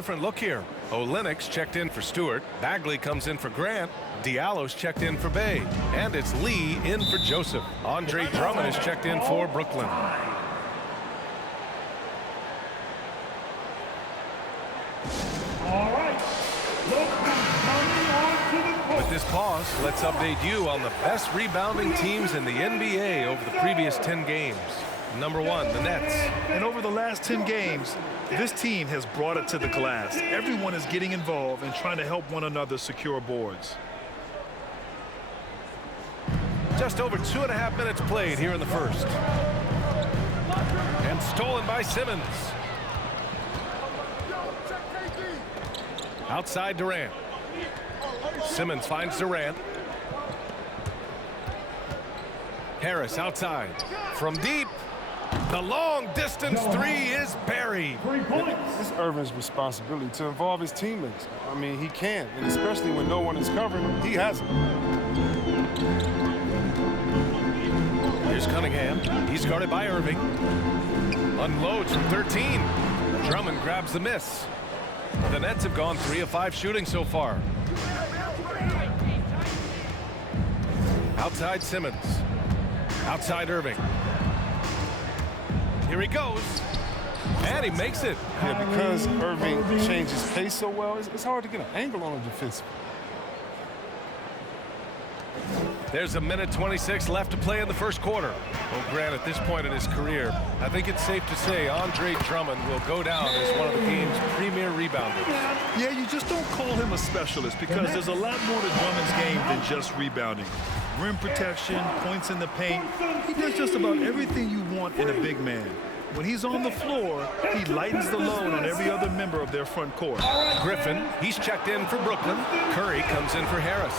Different look here. Olynyk's checked in for Stewart. Bagley comes in for Grant. Diallo's checked in for Bay. And it's Lee in for Joseph. Andre Drummond is checked in for Brooklyn. All right. With this pause, let's update you on the best rebounding teams in the NBA over the previous 10 games. Number 1, the Nets. And over the last 10 games, this team has brought it to the glass. Everyone is getting involved and trying to help one another secure boards. Just over 2.5 minutes played here in the first. And stolen by Simmons. Outside Durant. Simmons finds Durant. Harris outside. From deep. The long distance three is buried. It's Irving's responsibility to involve his teammates. I mean, he can, and especially when no one is covering him, he has it. Here's Cunningham. He's guarded by Irving. Unloads from 13. Drummond grabs the miss. The Nets have gone 3 of 5 shooting so far. Outside Simmons. Outside Irving. Here he goes. And he makes it. Yeah, because Irving changes pace so well, it's hard to get an angle on a defensive. There's a minute 26 left to play in the first quarter. Well, Grant, at this point in his career, I think it's safe to say Andre Drummond will go down as one of the game's premier rebounders. Yeah, you just don't call him a specialist because there's a lot more to Drummond's game than just rebounding. Rim protection, points in the paint. He does just about everything you want in a big man. When he's on the floor, he lightens the load on every other member of their front court. Griffin, he's checked in for Brooklyn. Curry comes in for Harris.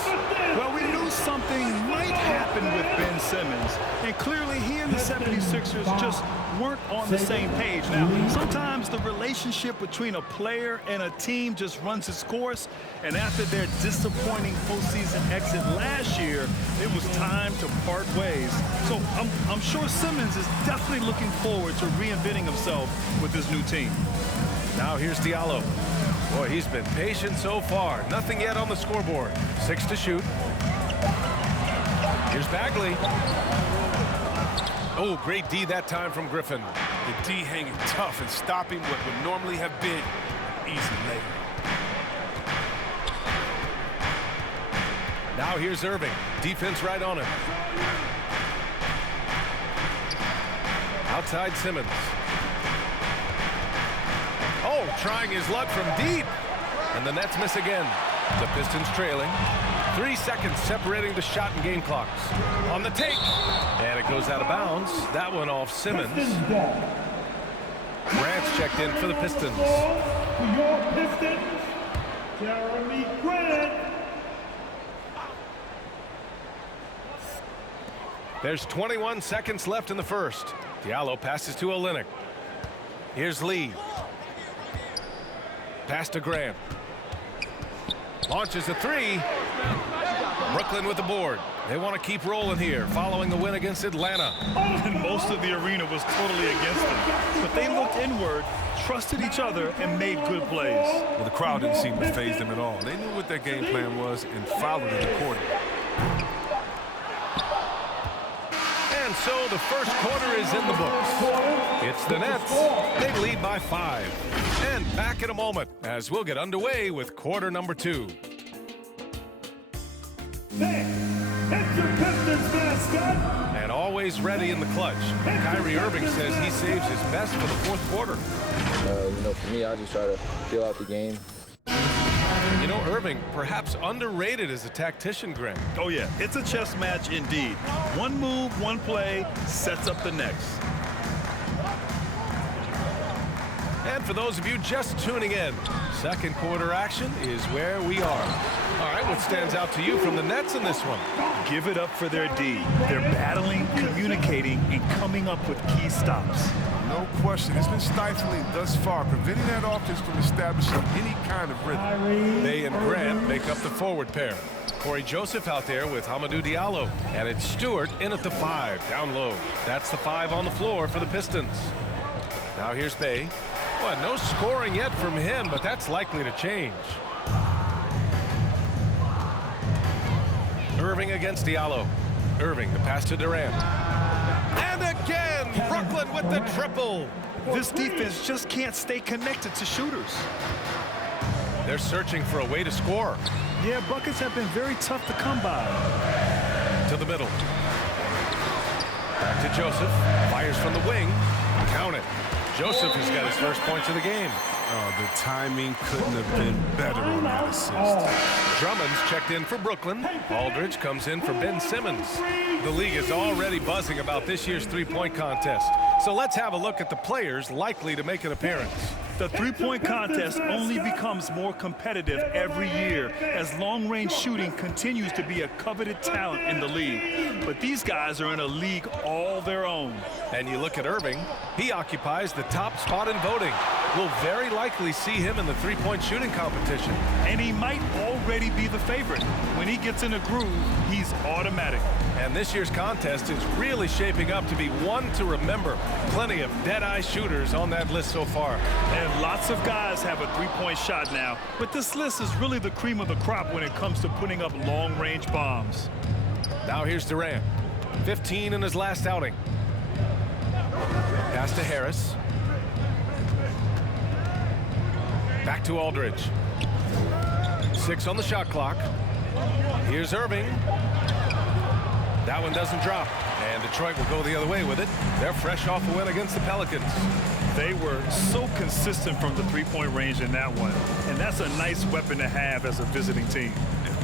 Well, we knew something might happen with Ben Simmons, and clearly he and the 76ers just weren't on the same page. Now, sometimes the relationship between a player and a team just runs its course, and after their disappointing postseason exit last year, it was time to part ways. So I'm sure Simmons is definitely looking forward to reinventing himself with his new team. Now here's Diallo. Boy, he's been patient so far. Nothing yet on the scoreboard. 6 to shoot. Here's Bagley. Oh, great D that time from Griffin. The D hanging tough and stopping what would normally have been easy lay. Now here's Irving. Defense right on him. Outside Simmons. Oh, trying his luck from deep. And the Nets miss again. The Pistons trailing. 3 seconds separating the shot and game clocks. On the take. And it goes out of bounds. That one off Simmons. Grant's checked in for the Pistons. For your Pistons, Jeremy Grant. There's 21 seconds left in the first. Diallo passes to Olynyk. Here's Lee. Pass to Grant. Launches a three. Brooklyn with the board. They want to keep rolling here following the win against Atlanta. And most of the arena was totally against them. But they looked inward, trusted each other, and made good plays. Well, the crowd didn't seem to faze them at all. They knew what their game plan was and followed it accordingly. And so the first quarter is in the books. It's the Nets. They lead by 5. And back in a moment as we'll get underway with quarter number 2. It's your Pistons mascot. And always ready in the clutch. Kyrie Irving says he saves his best for the fourth quarter. For me, I just try to feel out the game. You know, Irving, perhaps underrated as a tactician, Grant. Oh, yeah. It's a chess match indeed. One move, one play sets up the next. And for those of you just tuning in, second quarter action is where we are. All right, what stands out to you from the Nets in this one? Give it up for their D. They're battling, communicating, and coming up with key stops. No question. It's been stifling thus far, preventing that offense from establishing any kind of rhythm. Bay and Grant make up the forward pair. Corey Joseph out there with Hamidou Diallo. And it's Stewart in at the 5, down low. That's the 5 on the floor for the Pistons. Now here's Bay. Well, no scoring yet from him, but that's likely to change. Irving against Diallo. Irving, the pass to Durant. And again, Brooklyn with the triple. This defense just can't stay connected to shooters. They're searching for a way to score. Yeah, buckets have been very tough to come by. To the middle. Back to Joseph. Fires from the wing. Count it. Joseph has got his first points of the game. Oh, the timing couldn't have been better on that assist. Drummond's checked in for Brooklyn. Aldridge comes in for Ben Simmons. The league is already buzzing about this year's three-point contest. So let's have a look at the players likely to make an appearance. The three-point contest only becomes more competitive every year as long-range shooting continues to be a coveted talent in the league. But these guys are in a league all their own. And you look at Irving, he occupies the top spot in voting. We'll very likely see him in the three-point shooting competition. And he might already be the favorite. When he gets in a groove, he's automatic. And this year's contest is really shaping up to be one to remember. Plenty of dead-eye shooters on that list so far. And lots of guys have a three-point shot now. But this list is really the cream of the crop when it comes to putting up long-range bombs. Now here's Durant. 15 in his last outing. Pass to Harris. Back to Aldridge. 6 on the shot clock. Here's Irving. That one doesn't drop. And Detroit will go the other way with it. They're fresh off a win against the Pelicans. They were so consistent from the three-point range in that one. And that's a nice weapon to have as a visiting team.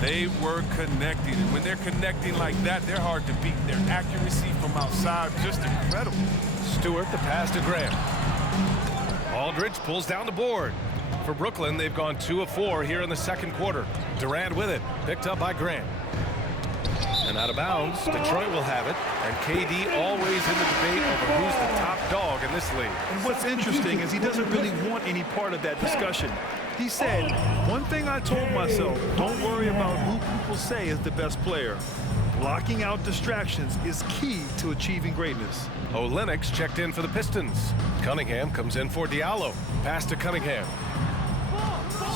They were connecting, and when they're connecting like that, they're hard to beat. Their accuracy from outside, just incredible. Stewart, the pass to Grant. Aldridge pulls down the board. For Brooklyn, they've gone 2 of 4 here in the second quarter. Durant with it, picked up by Grant. And out of bounds, Detroit will have it. And KD always in the debate over who's the top dog in this league. And what's interesting is he doesn't really want any part of that discussion. He said, one thing I told myself, don't worry about who people say is the best player. Blocking out distractions is key to achieving greatness. Olenek's checked in for the Pistons. Cunningham comes in for Diallo. Pass to Cunningham.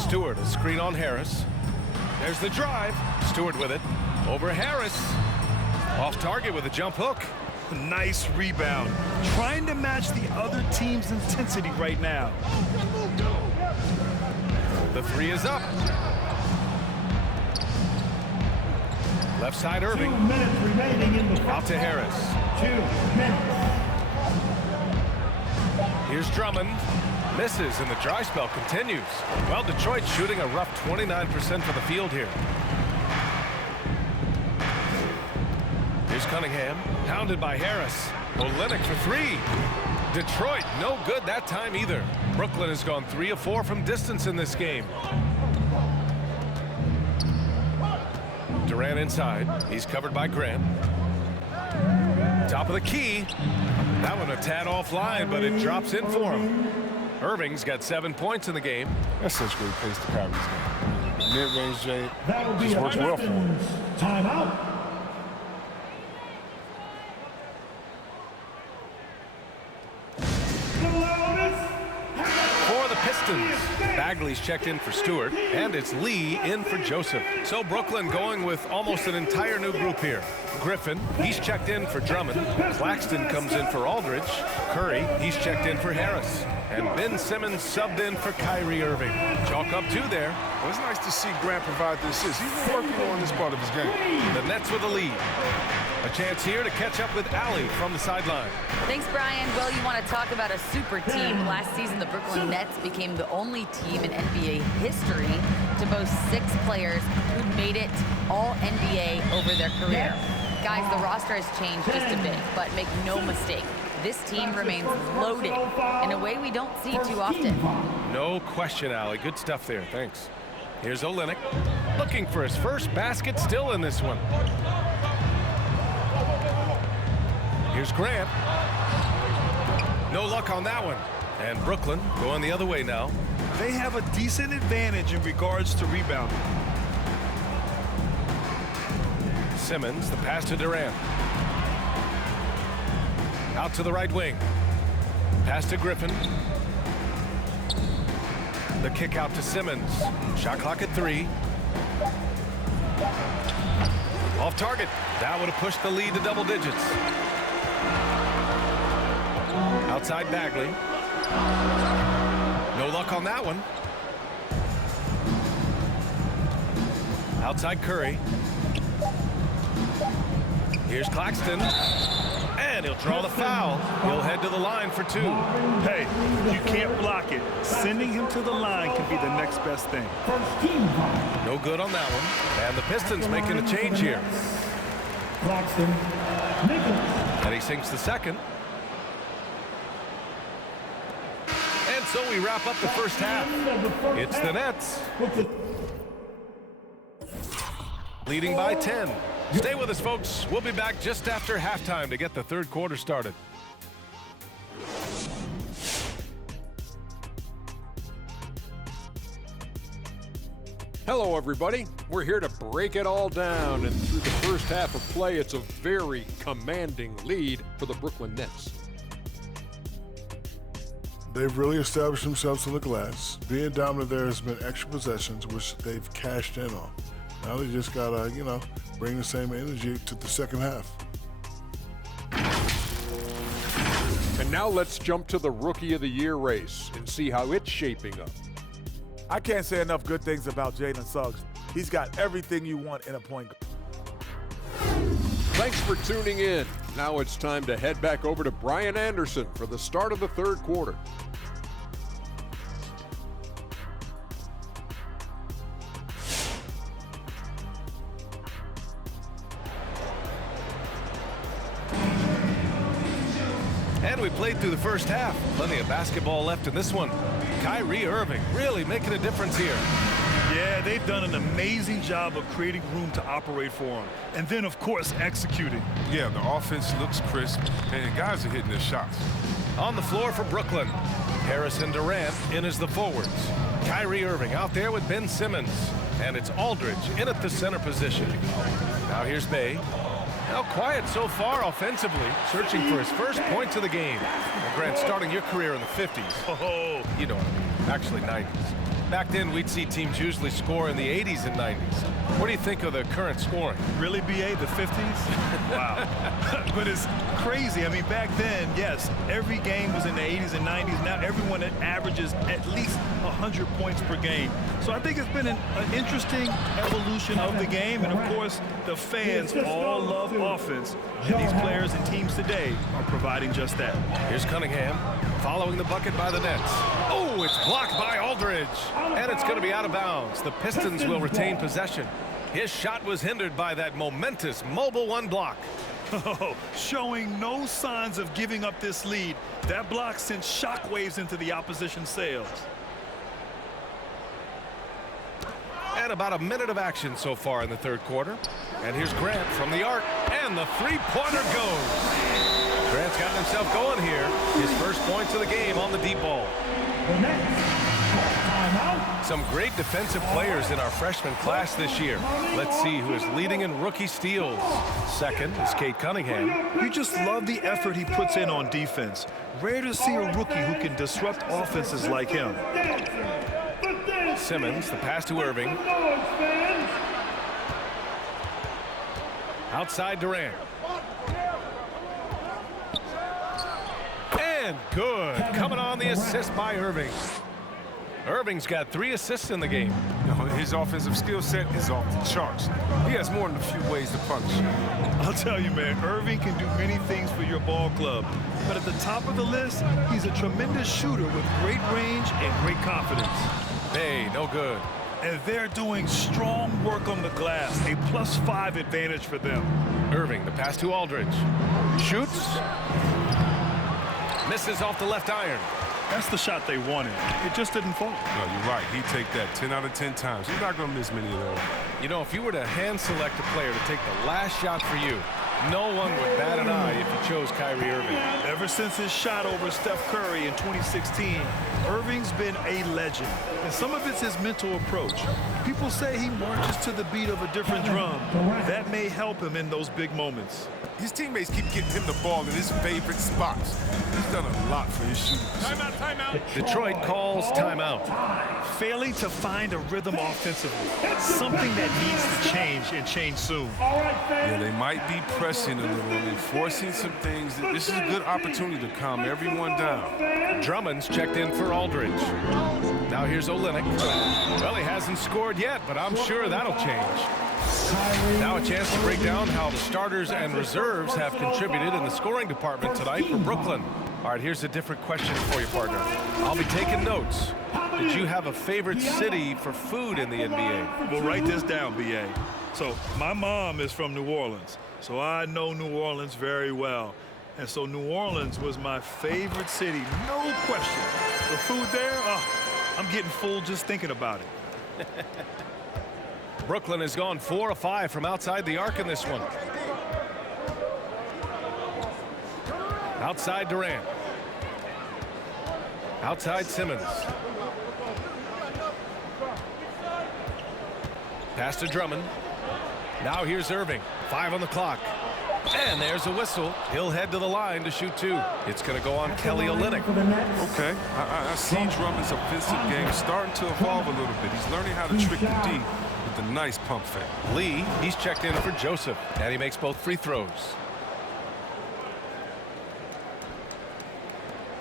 Stewart, a screen on Harris. There's the drive. Stewart with it. Over Harris. Off target with a jump hook. Nice rebound. Trying to match the other team's intensity right now. The three is up. Left side Irving. 2 minutes remaining in the Out to Harris. 2 minutes. Here's Drummond. Misses and the dry spell continues. Well, Detroit shooting a rough 29% for the field here. Here's Cunningham. Pounded by Harris. Olynyk for 3. Detroit no good that time either. Brooklyn has gone 3 of 4 from distance in this game. Durant inside. He's covered by Grant. Top of the key. That one a tad offline, but it drops in for him. Irving's got 7 points in the game. That's such great pace to Kyrie's game. Mid-range J That'll be just a works well for him. Pistons timeout. The loudest. For the Pistons, Bagley's checked in for Stewart, and it's Lee in for Joseph. So Brooklyn going with almost an entire new group here. Griffin, he's checked in for Drummond. Claxton comes in for Aldridge. Curry, he's checked in for Harris. And Ben Simmons subbed in for Kyrie Irving. Chalk up 2 there. Well, it's nice to see Grant provide the assist. He's been working on this part of his game. The Nets with a lead. A chance here to catch up with Allie from the sideline. Thanks, Brian. Well, you want to talk about a super team. Last season, the Brooklyn Nets became the only team in NBA history to boast 6 players who made it all NBA over their career. Guys, the roster has changed just a bit, but make no mistake, this team remains loaded in a way we don't see too often. No question, Allie. Good stuff there. Thanks. Here's Olynyk, looking for his first basket still in this one. Here's Grant. No luck on that one. And Brooklyn going the other way now. They have a decent advantage in regards to rebounding. Simmons, the pass to Durant. Out to the right wing. Pass to Griffin. The kick out to Simmons. Shot clock at 3. Off target. That would have pushed the lead to double digits. Outside Bagley. No luck on that one. Outside Curry. Here's Claxton. And he'll draw the foul. He'll head to the line for 2. Hey, you can't block it. Sending him to the line can be the next best thing. First team foul. No good on that one. And the Pistons making a change here. Claxton, Nichols. And he sinks the second. And so we wrap up the first half. It's the Nets leading by 10. Stay with us, folks. We'll be back just after halftime to get the third quarter started. Hello, everybody. We're here to break it all down, and through the first half of play, it's a very commanding lead for the Brooklyn Nets. They've really established themselves on the glass. Being dominant there has been extra possessions, which they've cashed in on. Now they just gotta, bring the same energy to the second half. And now let's jump to the Rookie of the Year race and see how it's shaping up. I can't say enough good things about Jalen Suggs. He's got everything you want in a point guard. Thanks for tuning in. Now it's time to head back over to Brian Anderson for the start of the third quarter. And we played through the first half. Plenty of basketball left in this one. Kyrie Irving really making a difference here. Yeah, they've done an amazing job of creating room to operate for him. And then, of course, executing. Yeah, the offense looks crisp, and guys are hitting their shots. On the floor for Brooklyn, Harrison Durant in as the forwards. Kyrie Irving out there with Ben Simmons. And it's Aldridge in at the center position. Now here's Bay. Now quiet so far offensively, searching for his first points of the game. Well, Grant, starting your career in the 50s. Oh, You know what I mean. Actually, 90s. Back then, we'd see teams usually score in the 80s and 90s. What do you think of the current scoring? really, BA, the 50s? Wow. But it's crazy. I mean, back then, yes, every game was in the 80s and 90s. Now everyone averages at least 100 points per game. So I think it's been an interesting evolution of the game. And, of course, the fans all love offense. And these players and teams today are providing just that. Here's Cunningham following the bucket by the Nets. Oh, it's blocked by Aldridge. And it's going to be out of bounds. The Pistons will retain possession. His shot was hindered by that momentous mobile one block. Oh, showing no signs of giving up this lead. That block sent shockwaves into the opposition sails. And about a minute of action so far in the third quarter. And here's Grant from the arc. And the three-pointer goes. Grant's gotten himself going here. His first points of the game on the deep ball. Some great defensive players in our freshman class this year. Let's see who is leading in rookie steals. Second is Cade Cunningham. You just love the effort he puts in on defense. Rare to see a rookie who can disrupt offenses like him. Simmons, the pass to Irving. Outside Durant. And good. Coming on the assist by Irving. Irving's got 3 assists in the game. His offensive skill set is off the charts. He has more than a few ways to punish. I'll tell you, man, Irving can do many things for your ball club. But at the top of the list, he's a tremendous shooter with great range and great confidence. Hey, no good. And they're doing strong work on the glass, a +5 advantage for them. Irving, the pass to Aldridge. Shoots. Misses off the left iron. That's the shot they wanted. It just didn't fall. No, you're right. He'd take that 10 out of 10 times. He's not going to miss many of those. You know, if you were to hand select a player to take the last shot for you, No one would bat an eye if he chose Kyrie Irving. Ever since his shot over Steph Curry in 2016, Irving's been a legend. And some of it's his mental approach. People say he marches to the beat of a different drum. That may help him in those big moments. His teammates keep getting him the ball in his favorite spots. He's done a lot for his shooting. Timeout, timeout. Detroit calls timeout. Failing to find a rhythm offensively. Something that needs to change and change soon. Yeah, they might be pressing a little and forcing some things. This is a good opportunity to calm everyone down. Drummond's checked in for Aldridge. Now here's Olynyk. Well, he hasn't scored yet, but I'm sure that'll change. Now a chance to break down how the starters and reserves have contributed in the scoring department tonight for Brooklyn. All right, here's a different question for you, partner. I'll be taking notes. Did you have a favorite city for food in the NBA? Well, write this down, B.A. So my mom is from New Orleans, so I know New Orleans very well. And so New Orleans was my favorite city, no question. The food there, I'm getting full just thinking about it. Brooklyn has gone 4 of 5 from outside the arc in this one. Outside Durant. Outside Simmons. Pass to Drummond. Now here's Irving. 5 on the clock. And there's a whistle. He'll head to the line to shoot 2. It's going to go on Kelly Olynyk. Okay, I see Drummond's offensive game starting to evolve a little bit. He's learning how to trick the D with a nice pump fake. Lee, he's checked in for Joseph, and he makes both free throws.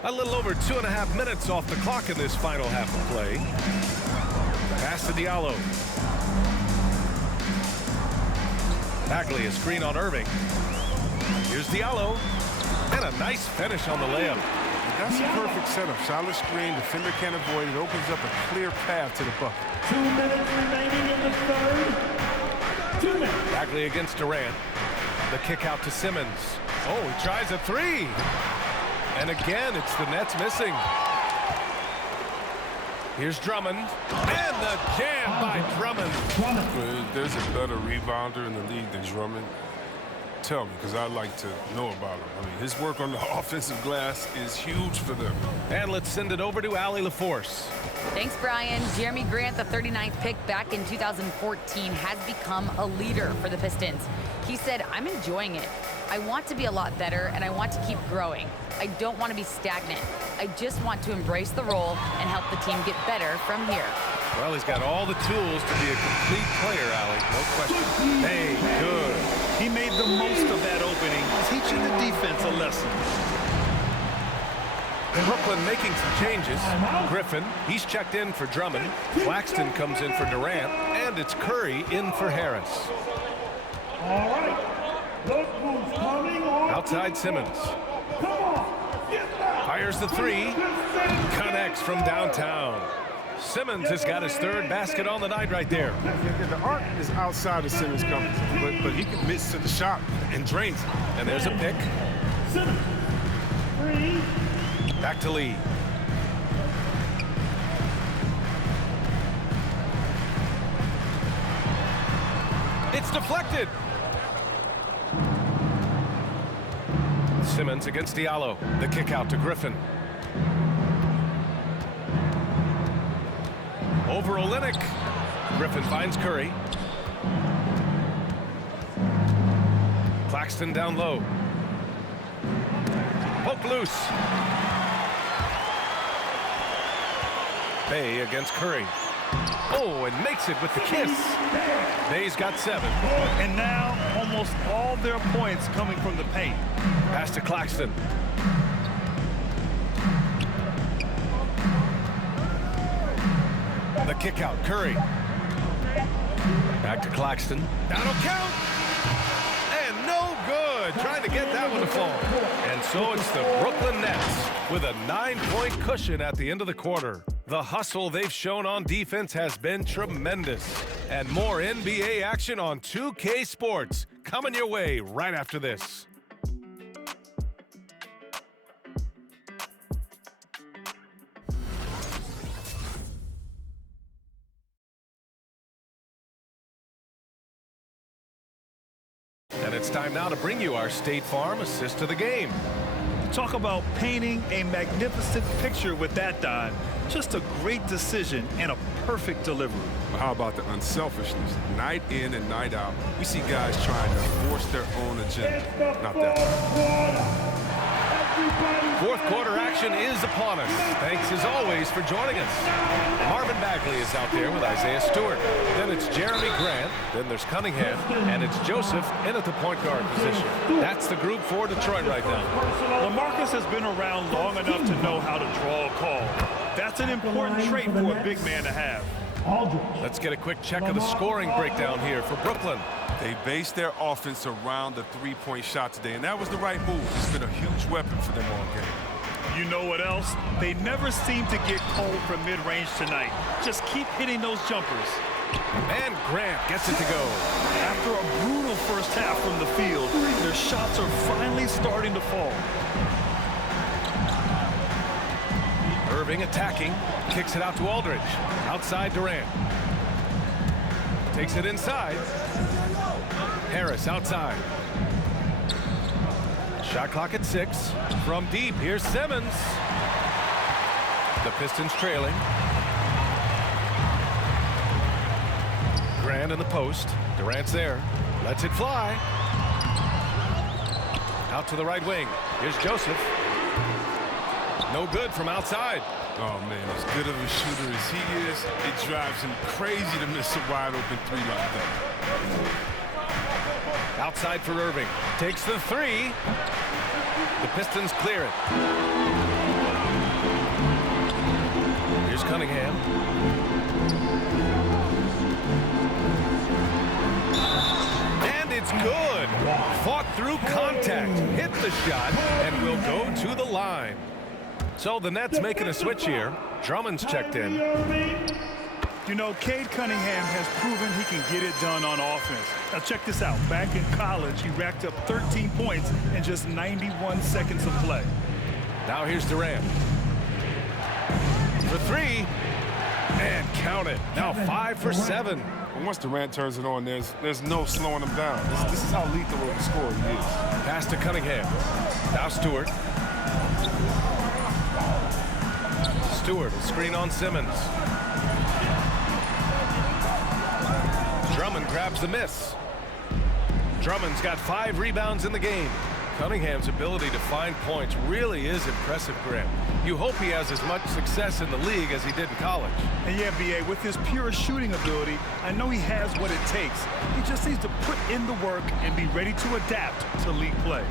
A little over 2.5 minutes off the clock in this final half of play. Pass to Diallo. Bagley, a screen on Irving. Here's Diallo. And a nice finish on the layup. That's a perfect setup. Solid screen, defender can't avoid it. Opens up a clear path to the bucket. 2 minutes remaining in the third. 2 minutes. Bagley against Durant. The kick out to Simmons. Oh, he tries a 3. And again, it's the Nets missing. Here's Drummond. And the jam by Drummond. There's a better rebounder in the league than Drummond. Tell me, because I'd like to know about him. I mean, his work on the offensive glass is huge for them. And let's send it over to Allie LaForce. Thanks, Brian. Jeremy Grant, the 39th pick back in 2014, has become a leader for the Pistons. He said, "I'm enjoying it. I want to be a lot better, and I want to keep growing. I don't want to be stagnant. I just want to embrace the role and help the team get better from here." Well, he's got all the tools to be a complete player, Allie. No question. Hey, good. He made the most of that opening, teaching the defense a lesson. Brooklyn making some changes. Griffin, he's checked in for Drummond. Claxton comes in for Durant. And it's Curry in for Harris. All right. Look who's coming on. Outside Simmons. Come on. Fires the 3. Connects from downtown. Simmons has got his 3rd basket on the night right there. The arc is outside of Simmons' coverage, but he commits to the shot and drains it. And there's a pick. Simmons. 3. Back to Lee. It's deflected. Simmons against Diallo. The kick out to Griffin. Over Olynyk. Griffin finds Curry. Claxton down low. Poke loose. Bay against Curry. Oh, and makes it with the kiss. Bay's got 7. And now almost all their points coming from the paint. Pass to Claxton. The kick out, Curry. Back to Claxton. That'll count. And no good. Trying to get that one to fall. And so it's the Brooklyn Nets with a 9-point cushion at the end of the quarter. The hustle they've shown on defense has been tremendous. And more NBA action on 2K Sports coming your way right after this. And it's time now to bring you our State Farm assist of the game. Talk about painting a magnificent picture with that dive. Just a great decision and a perfect delivery. Well, how about the unselfishness? Night in and night out, we see guys trying to force their own agenda. Not that. Fourth quarter action is upon us. Thanks as always for joining us. Marvin Bagley is out there with Isaiah Stewart. Then it's Jeremy Grant. Then there's Cunningham. And it's Joseph in at the point guard position. That's the group for Detroit right now. LaMarcus has been around long enough to know how to draw a call. That's an important trait for a big man to have. Let's get a quick check of the scoring breakdown here for Brooklyn. They based their offense around the three-point shot today, and that was the right move. It's been a huge weapon for them all game. You know what else? They never seem to get cold from mid-range tonight. Just keep hitting those jumpers. And Grant gets it to go. After a brutal first half from the field, their shots are finally starting to fall. Irving attacking, kicks it out to Aldridge. Outside Durant. Takes it inside. Harris outside. Shot clock at 6. From deep, here's Simmons. The Pistons trailing. Grant in the post. Durant's there. Lets it fly. Out to the right wing. Here's Joseph. No good from outside. Oh, man, as good of a shooter as he is, it drives him crazy to miss a wide-open three like that. Outside for Irving. Takes the 3. The Pistons clear it. Here's Cunningham. And it's good. Fought through contact. Hit the shot and will go to the line. So the Nets making a switch here. Drummond's checked in. You know, Cade Cunningham has proven he can get it done on offense. Now check this out. Back in college, he racked up 13 points in just 91 seconds of play. Now here's Durant. For 3. And count it. Now 5 for 7. And once Durant turns it on, there's no slowing him down. This is how lethal of a scorer he is. Pass to Cunningham. Now Stewart. Stewart will screen on Simmons. Drummond grabs the miss. Drummond's got 5 rebounds in the game. Cunningham's ability to find points really is impressive, Grant. You hope he has as much success in the league as he did in college. And yeah, B.A., with his pure shooting ability, I know he has what it takes. He just needs to put in the work and be ready to adapt to league play.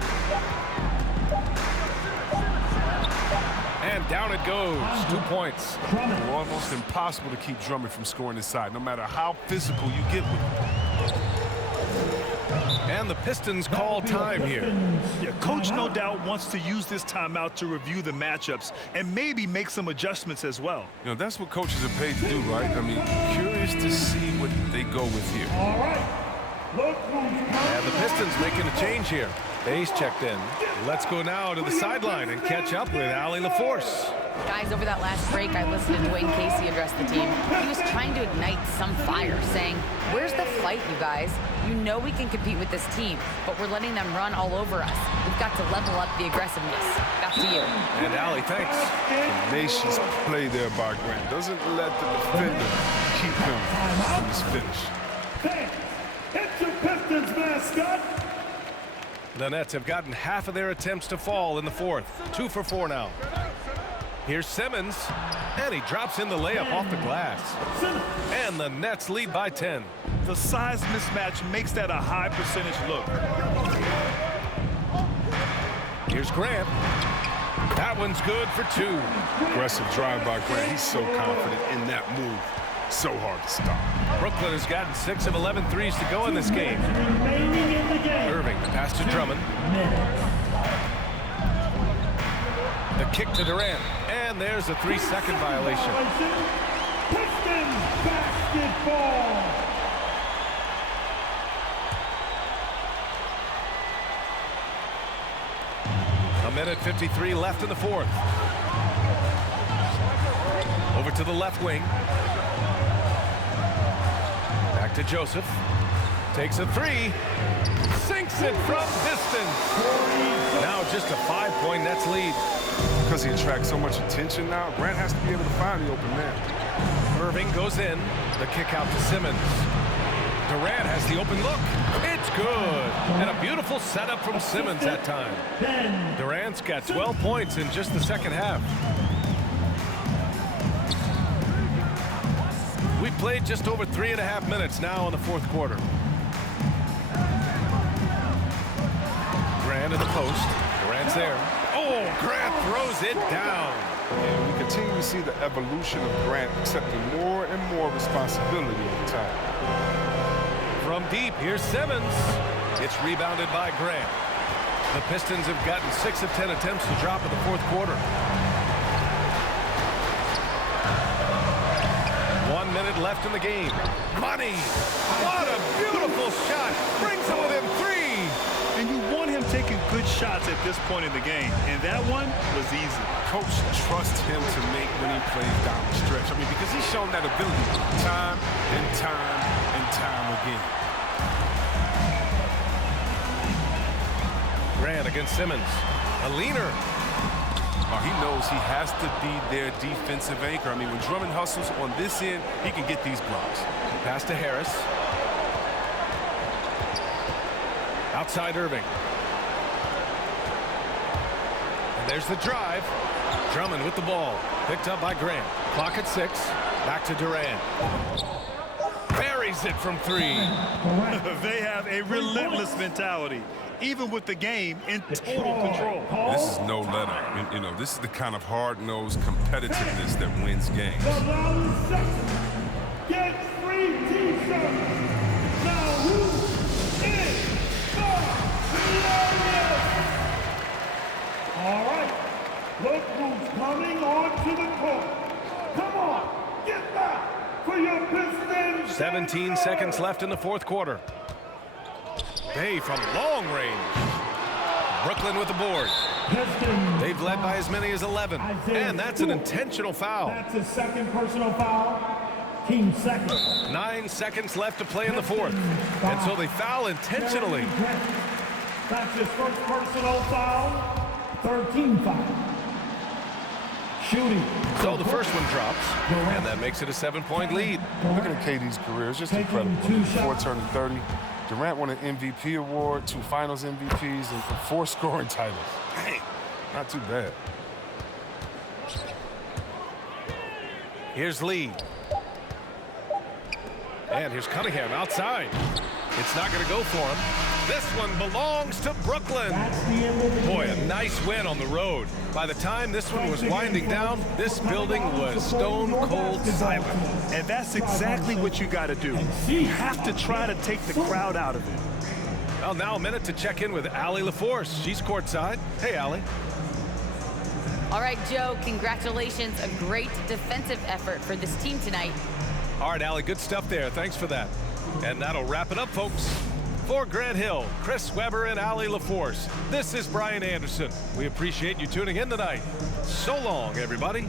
And down it goes. 2 points. Almost impossible to keep Drummond from scoring inside, no matter how physical you get with him. And the Pistons call time here. Yeah, coach no doubt wants to use this timeout to review the matchups and maybe make some adjustments as well. You know, that's what coaches are paid to do, right? I mean, curious to see what they go with here. All right. And the Pistons making a change here. Bayes checked in. Let's go now to the sideline and catch up with Allie LaForce. Guys, over that last break, I listened to Dwayne Casey address the team. He was trying to ignite some fire, saying, "Where's the fight, you guys? You know we can compete with this team, but we're letting them run all over us. We've got to level up the aggressiveness." Back to you. And Allie, thanks. Tenacious play there by Grant. Doesn't let the defender keep him from his finish. Thanks. It's your Pistons mascot. The Nets have gotten half of their attempts to fall in the 4th. 2 for 4 now. Here's Simmons, and he drops in the layup off the glass. And the Nets lead by 10. The size mismatch makes that a high percentage look. Here's Grant. That one's good for 2. Aggressive drive by Grant. He's so confident in that move. So hard to stop. Brooklyn has gotten 6 of 11 threes to go in this game. Irving, pass to Drummond. The kick to Durant. And there's a 3-second violation. Pistons basketball. A minute 53 left in the 4th. Over to the left wing. Back to Joseph. Takes a three. Sinks it from distance. Now just a 5-point Nets lead. Because he attracts so much attention now, Grant has to be able to find the open man. Irving goes in. The kick out to Simmons. Durant has the open look. It's good. And a beautiful setup from Simmons that time. Durant's got 12 points in just the second half. We played just over 3.5 minutes now in the fourth quarter. Grant in the post. Durant's there. Oh, Grant throws it down. And we continue to see the evolution of Grant accepting more and more responsibility over time. From deep, here's Simmons. It's rebounded by Grant. The Pistons have gotten 6 of 10 attempts to drop in the fourth quarter. 1 minute left in the game. Money! What a beautiful shot! Brings him within 3! And you want him taking good shots at this point in the game. And that one was easy. Coach trusts him to make winning plays down the stretch. I mean, because he's shown that ability time and time and time again. Grant against Simmons. A leaner. Oh, he knows he has to be their defensive anchor. I mean, when Drummond hustles on this end, he can get these blocks. Pass to Harris. Outside Irving. And there's the drive. Drummond with the ball. Picked up by Grant. Clock at 6. Back to Durant. Buries it from 3. They have a relentless mentality, even with the game in total control. This is no letter. You know, this is the kind of hard-nosed competitiveness that wins games. Get 3 t-shirts. Now who is the Warriors? All right, look who's coming onto the court. Come on, get back for your Pistons. 17 seconds left in the fourth quarter. Bay from long range. Brooklyn with the board. They've led by as many as 11. And that's an intentional foul. That's a second personal foul. Team second. 9 seconds left to play in the fourth. And so they foul intentionally. That's his first personal foul. 13 foul. Shooting. So the first one drops. And that makes it a 7-point lead. Looking at KD's career, it's just incredible. Before turning 30, Durant won an MVP award, 2 Finals MVPs, and 4 scoring titles. Dang, not too bad. Here's Lee. And here's Cunningham outside. It's not going to go for him. This one belongs to Brooklyn. Boy, a nice win on the road. By the time this one was winding down, this building was stone cold silent. And that's exactly what you got to do. You have to try to take the crowd out of it. Well, now a minute to check in with Allie LaForce. She's courtside. Hey, Allie. All right, Joe, congratulations. A great defensive effort for this team tonight. All right, Allie, good stuff there. Thanks for that. And that'll wrap it up, folks. For Grant Hill, Chris Webber, and Allie LaForce, this is Brian Anderson. We appreciate you tuning in tonight. So long, everybody.